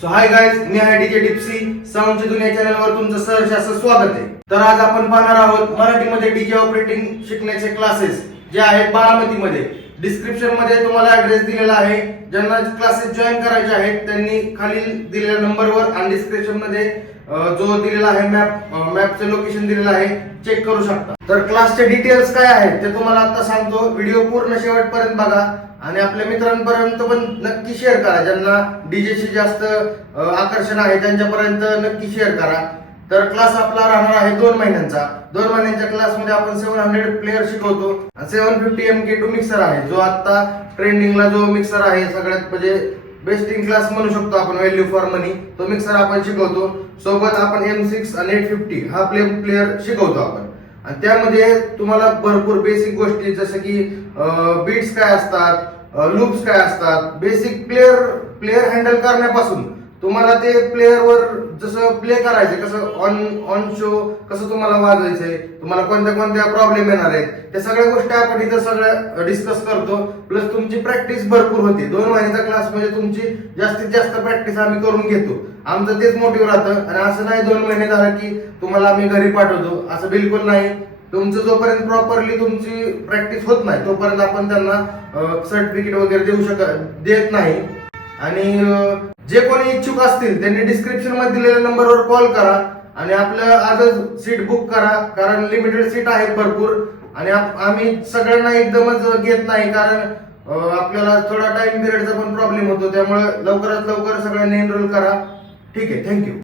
So hi guys मी आहे DJ डिप्सी साऊंडची दुनिया चॅनलवर तुमचं सहर्ष असं स्वागत आहे. तर आज आपण पाहणार आहोत मराठीमध्ये डीजे ऑपरेटिंग शिकण्याचे क्लासेस जे आहेत बारामतीमध्ये. डिस्क्रिप्शनमध्ये तुम्हाला ऍड्रेस दिलेला आहे. ज्यांना क्लासेस जॉईन करायचे आहेत त्यांनी खालील दिलेल्या नंबरवर आणि डिस्क्रिप्शनमध्ये जो दिलेला आहे मॅप मॅपचं लोकेशन दिलेलं आहे चेक करू शकता. तर क्लासचे डिटेल्स काय आहेत ते तुम्हाला आता सांगतो. व्हिडिओ पूर्ण शेवटपर्यंत बघा. आणि आपल्या मित्रांपर्यंत पण नक्की शेअर करा. ज्यांना डीजेशी जास्त आकर्षण आहे त्यांच्यापर्यंत नक्की शेअर करा. तर क्लास आपला राहणार आहे दोन महिन्यांचा. दोन महिन्यांच्या क्लासमध्ये आपण सेव्हन हंड्रेड प्लेअर शिकवतो. Seven fifty M K two mixer आहे. जो आता ट्रेंडिंगला जो मिक्सर आहे सगळ्यात म्हणजे बेस्ट इन क्लास म्हणू शकतो आपण व्हॅल्यू फॉर मनी तो मिक्सर आपण शिकवतो. सोबत आपण एम सिक्स आणि एट फिफ्टी हा प्ले प्लेअर शिकवतो आपण. आणि त्यामध्ये तुम्हाला भरपूर बेसिक गोष्टी जसं की बीट्स काय असतात लूप्स काय असतात बेसिक प्लेअर प्लेअर हँडल करण्यापासून तुम्हाला ते प्लेअरवर जसं प्ले करायचं कसं ऑन ऑन शो कसं तुम्हाला वाजवायचंय तुम्हाला कोणत्या कोणत्या प्रॉब्लेम येणार आहेत त्या सगळ्या गोष्टी आपण इथं सगळ्या डिस्कस करतो. प्लस तुमची प्रॅक्टिस भरपूर होते. दोन महिन्याचा क्लास म्हणजे तुमची जास्तीत जास्त प्रॅक्टिस आम्ही करून घेतो. आमचं तेच मोटिव्ह राहतं. आणि असं नाही दोन महिने झालं की तुम्हाला आम्ही घरी पाठवतो. असं बिलकुल नाही. तुमचं जोपर्यंत प्रॉपरली तुमची प्रॅक्टिस होत नाही तोपर्यंत आपण त्यांना सर्टिफिकेट वगैरे देऊ शकत देत नाही. आणि जे कोणी इच्छुक असतील त्यांनी डिस्क्रिप्शनमध्ये दिलेल्या नंबरवर कॉल करा आणि आपलं आजच सीट बुक करा कारण लिमिटेड सीट आहेत भरपूर आणि आम्ही सगळ्यांना एकदमच घेत नाही कारण आपल्याला थोडा टाइम पिरियडचा पण प्रॉब्लेम होतो त्यामुळे लवकरात लवकर सगळ्यांनी एनरोल करा. ठीक आहे थँक्यू